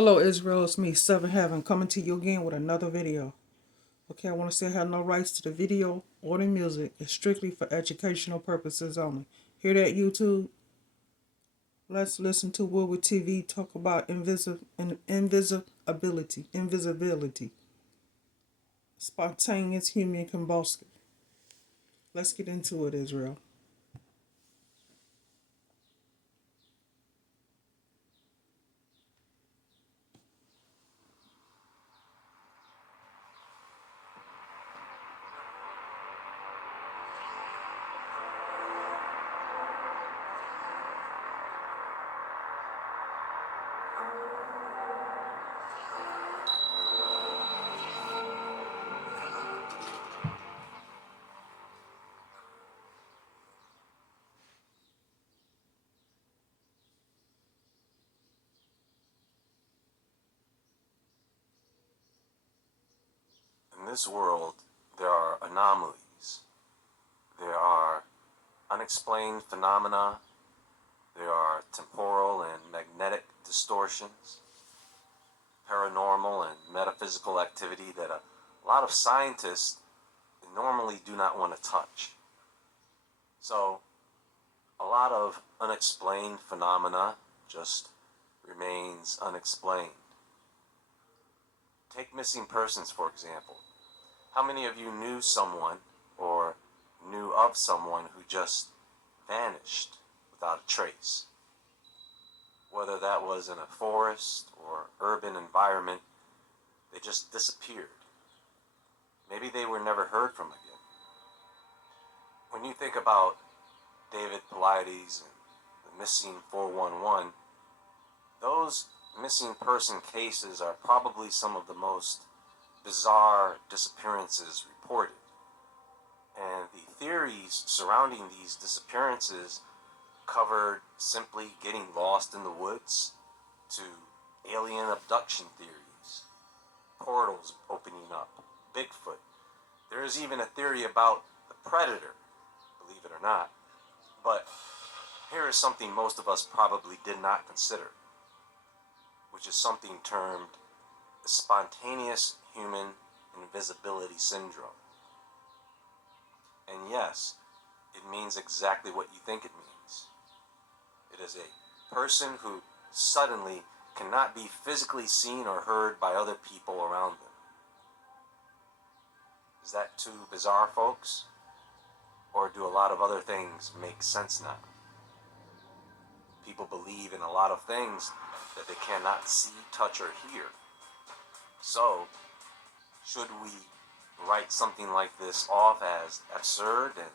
Hello Israel, it's me, Seven Heaven, coming to you again with another video. Okay, I want to say I have no rights to the video or the music. It's strictly for educational purposes only. Hear that, YouTube? Let's listen to Woodward TV talk about invisibility, spontaneous human combustion. Let's get into it, Israel. In this world, there are anomalies. There are unexplained phenomena. There are temporal and magnetic distortions, paranormal and metaphysical activity that a lot of scientists normally do not want to touch. So, a lot of unexplained phenomena just remains unexplained. Take missing persons, for example. How many of you knew someone or knew of someone who just vanished without a trace? Whether that was in a forest or urban environment, they just disappeared. Maybe they were never heard from again. When you think about David Paulides and the missing 411, those missing person cases are probably some of the most bizarre disappearances reported. And the theories surrounding these disappearances covered simply getting lost in the woods to alien abduction theories, portals opening up, Bigfoot. There is even a theory about the predator, believe it or not. But here is something most of us probably did not consider, which is something termed the spontaneous human invisibility syndrome. And yes, it means exactly what you think it means. It is a person who suddenly cannot be physically seen or heard by other people around them. Is that too bizarre, folks? Or do a lot of other things make sense now? People believe in a lot of things that they cannot see, touch, or hear. So, should we write something like this off as absurd and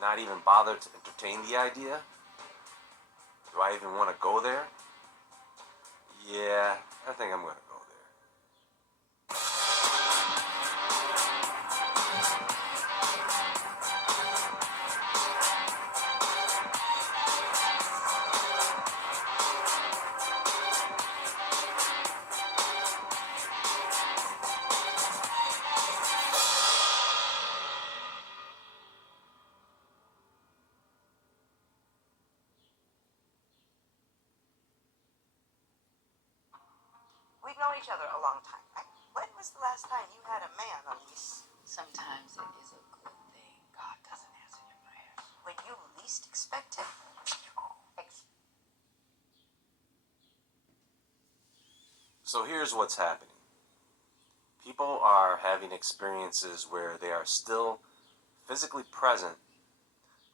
not even bother to entertain the idea? Do I even want to go there? Yeah, I think I'm going to go there. We've known each other a long time, right? When was the last time you had a man on lease? Sometimes it is a good thing God doesn't answer your prayers. When you least expect it? So here's what's happening. People are having experiences where they are still physically present,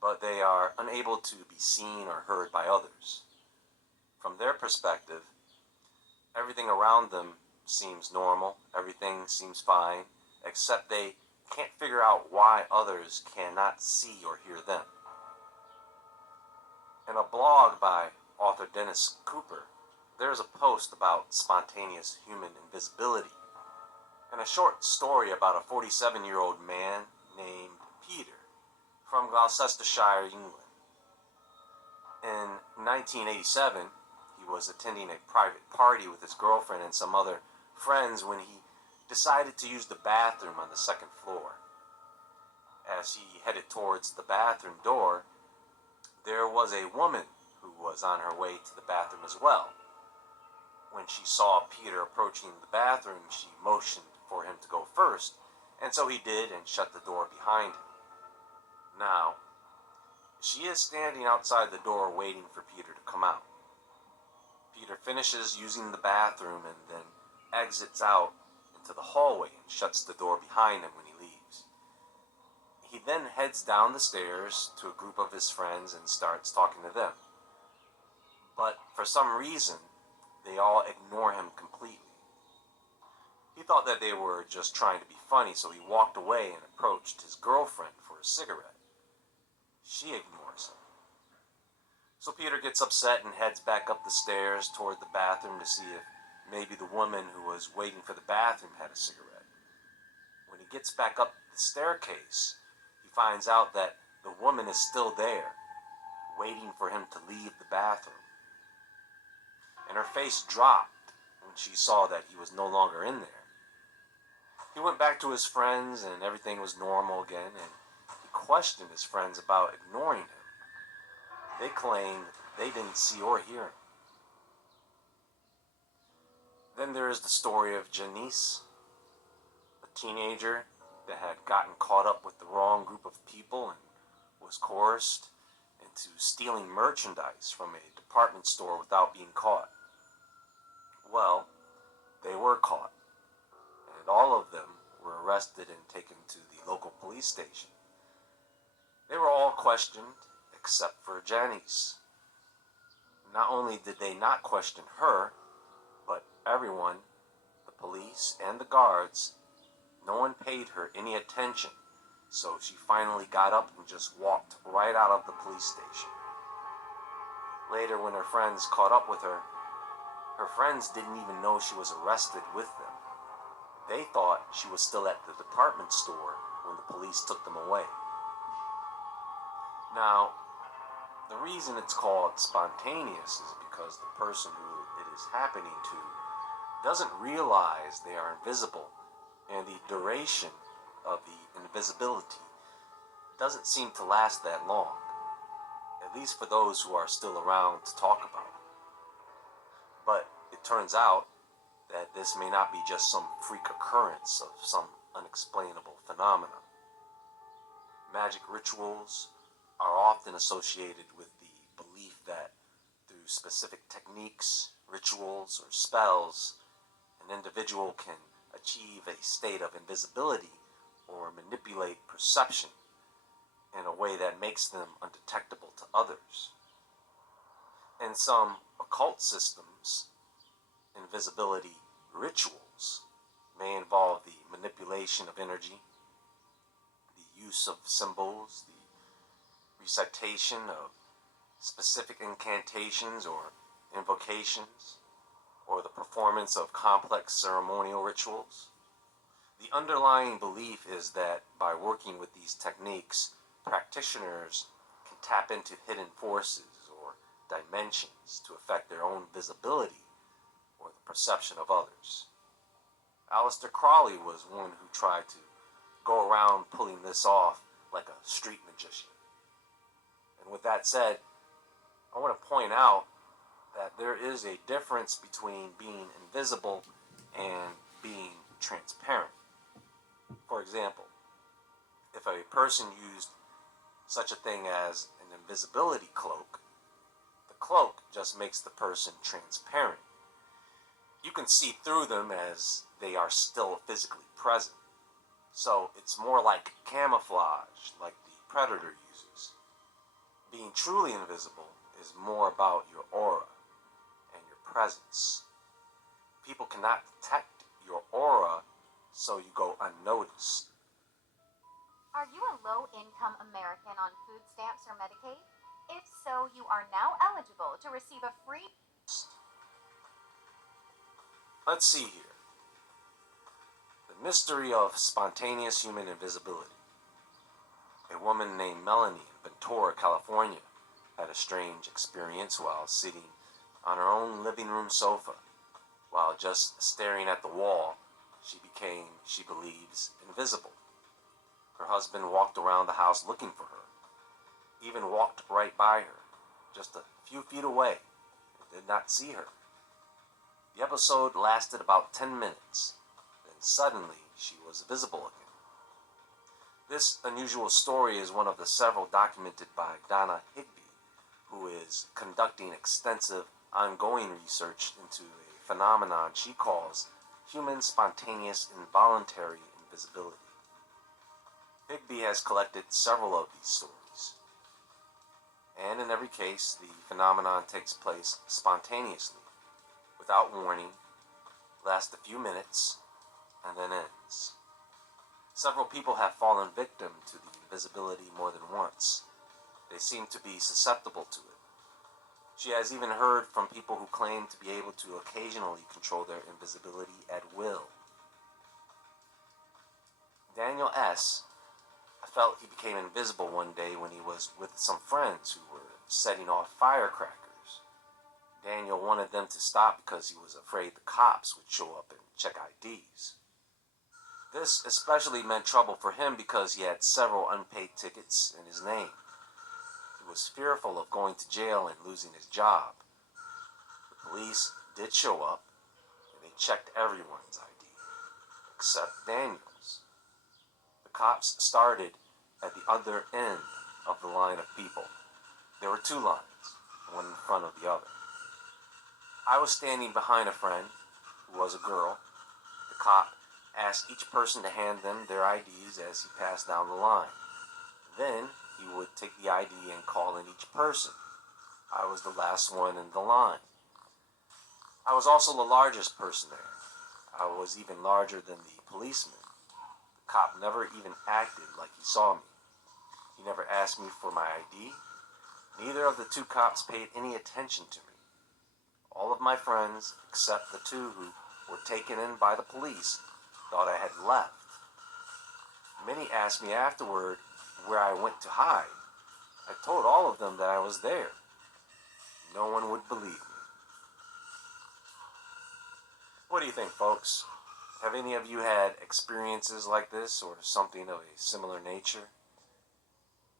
but they are unable to be seen or heard by others. From their perspective, everything around them seems normal, everything seems fine, except they can't figure out why others cannot see or hear them. In a blog by author Dennis Cooper, there's a post about spontaneous human invisibility and a short story about a 47-year-old man named Peter from Gloucestershire, England. In 1987, he was attending a private party with his girlfriend and some other friends when he decided to use the bathroom on the second floor. As he headed towards the bathroom door, there was a woman who was on her way to the bathroom as well. When she saw Peter approaching the bathroom, she motioned for him to go first, and so he did and shut the door behind him. Now, she is standing outside the door waiting for Peter to come out. Peter finishes using the bathroom and then exits out into the hallway and shuts the door behind him when he leaves. He then heads down the stairs to a group of his friends and starts talking to them. But for some reason, they all ignore him completely. He thought that they were just trying to be funny, so he walked away and approached his girlfriend for a cigarette. She ignores him. So Peter gets upset and heads back up the stairs toward the bathroom to see if maybe the woman who was waiting for the bathroom had a cigarette. When he gets back up the staircase, he finds out that the woman is still there, waiting for him to leave the bathroom. And her face dropped when she saw that he was no longer in there. He went back to his friends and everything was normal again, and he questioned his friends about ignoring him. They claimed they didn't see or hear him. Then there is the story of Janice, a teenager that had gotten caught up with the wrong group of people and was coerced into stealing merchandise from a department store without being caught. Well, they were caught, and all of them were arrested and taken to the local police station. They were all questioned, except for Janice. Not only did they not question her, but everyone, the police and the guards, no one paid her any attention, so she finally got up and just walked right out of the police station. Later, when her friends caught up with her friends didn't even know she was arrested with them. They thought she was still at the department store when the police took them away. Now, the reason it's called spontaneous is because the person who it is happening to doesn't realize they are invisible, and the duration of the invisibility doesn't seem to last that long, at least for those who are still around to talk about it. But it turns out that this may not be just some freak occurrence of some unexplainable phenomena. Magic rituals are often associated with the belief that through specific techniques, rituals, or spells, an individual can achieve a state of invisibility or manipulate perception in a way that makes them undetectable to others. In some occult systems, invisibility rituals may involve the manipulation of energy, the use of symbols, the recitation of specific incantations or invocations, or the performance of complex ceremonial rituals. The underlying belief is that by working with these techniques, practitioners can tap into hidden forces or dimensions to affect their own visibility or the perception of others. Aleister Crowley was one who tried to go around pulling this off like a street magician. And with that said, I want to point out that there is a difference between being invisible and being transparent. For example, if a person used such a thing as an invisibility cloak, the cloak just makes the person transparent. You can see through them as they are still physically present. So it's more like camouflage, like the Predator uses. Being truly invisible is more about your aura and your presence. People cannot detect your aura, so you go unnoticed. Are you a low-income American on food stamps or Medicaid? If so, you are now eligible to receive a free... Let's see here. The mystery of spontaneous human invisibility. A woman named Melanie in Ventura, California, had a strange experience while sitting on her own living room sofa. While just staring at the wall, she became, she believes, invisible. Her husband walked around the house looking for her, even walked right by her, just a few feet away, and did not see her. The episode lasted about 10 minutes, then suddenly she was visible again. This unusual story is one of the several documented by Donna Higby, who is conducting extensive ongoing research into a phenomenon she calls human spontaneous involuntary invisibility. Higby has collected several of these stories, and in every case, the phenomenon takes place spontaneously, without warning, lasts a few minutes, and then ends. Several people have fallen victim to the invisibility more than once. They seem to be susceptible to it. She has even heard from people who claim to be able to occasionally control their invisibility at will. Daniel S. felt he became invisible one day when he was with some friends who were setting off firecrackers. Daniel wanted them to stop because he was afraid the cops would show up and check IDs. This especially meant trouble for him because he had several unpaid tickets in his name. He was fearful of going to jail and losing his job. The police did show up, and they checked everyone's ID, except Daniel's. The cops started at the other end of the line of people. There were two lines, one in front of the other. I was standing behind a friend, who was a girl. The cop asked each person to hand them their IDs as he passed down the line. Then he would take the ID and call in each person. I was the last one in the line. I was also the largest person there. I was even larger than the policeman. The cop never even acted like he saw me. He never asked me for my ID. Neither of the two cops paid any attention to me. All of my friends, except the two who were taken in by the police, thought I had left. Many asked me afterward where I went to hide. I told all of them that I was there. No one would believe me. What do you think, folks? Have any of you had experiences like this or something of a similar nature?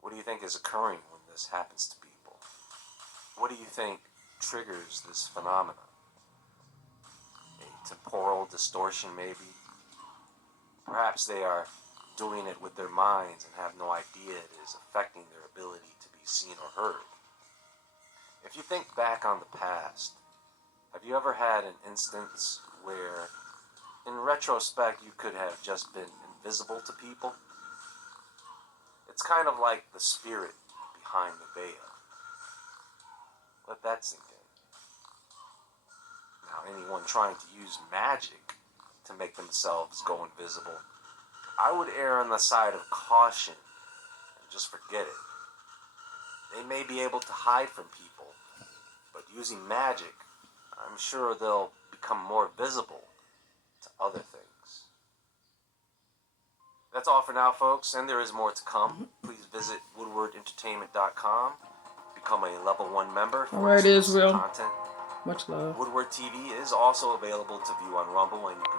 What do you think is occurring when this happens to people? What do you think triggers this phenomenon? A temporal distortion, maybe? Perhaps they are doing it with their minds and have no idea it is affecting their ability to be seen or heard. If you think back on the past, have you ever had an instance where, in retrospect, you could have just been invisible to people? It's kind of like the spirit behind the veil. Let that sink in. Now, anyone trying to use magic to make themselves go invisible, I would err on the side of caution and just forget it. They may be able to hide from people, but using magic, I'm sure they'll become more visible to other things. That's all for now, folks, and there is more to come. Please visit woodwardentertainment.com. Become a level 1 member for All right, exclusive Israel. content. Much love. Woodward TV is also available to view on Rumble, and you can